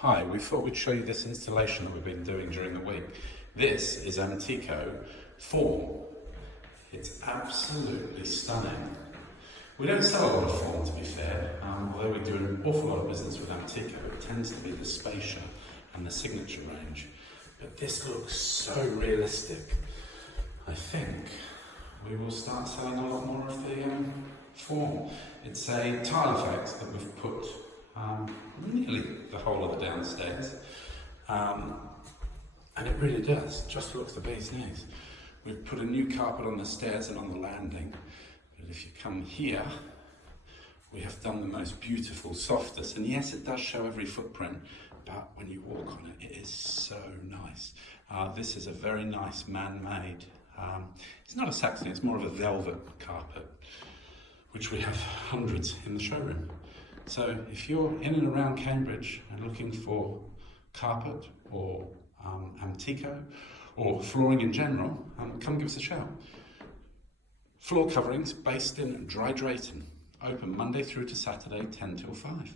Hi, we thought we'd show you this installation that we've been doing during the week. This is Amtico Form. It's absolutely stunning. We don't sell a lot of form, to be fair, although we do an awful lot of business with Amtico. It tends to be the Spacia and the Signature range. But this looks so realistic. I think we will start selling a lot more of the form. It's a tile effect that we've put nearly the whole of the downstairs, and it really does, just looks the bee's knees. We've put a new carpet on the stairs and on the landing, but if you come here, we have done the most beautiful, softest, and yes, it does show every footprint, but when you walk on it, it is so nice. This is a very nice man-made, it's not a Saxony, it's more of a velvet carpet, which we have hundreds in the showroom. So if you're in and around Cambridge and looking for carpet or Amtico or flooring in general, come give us a shout. Floor coverings based in Dry Drayton, open Monday through to Saturday 10 till 5.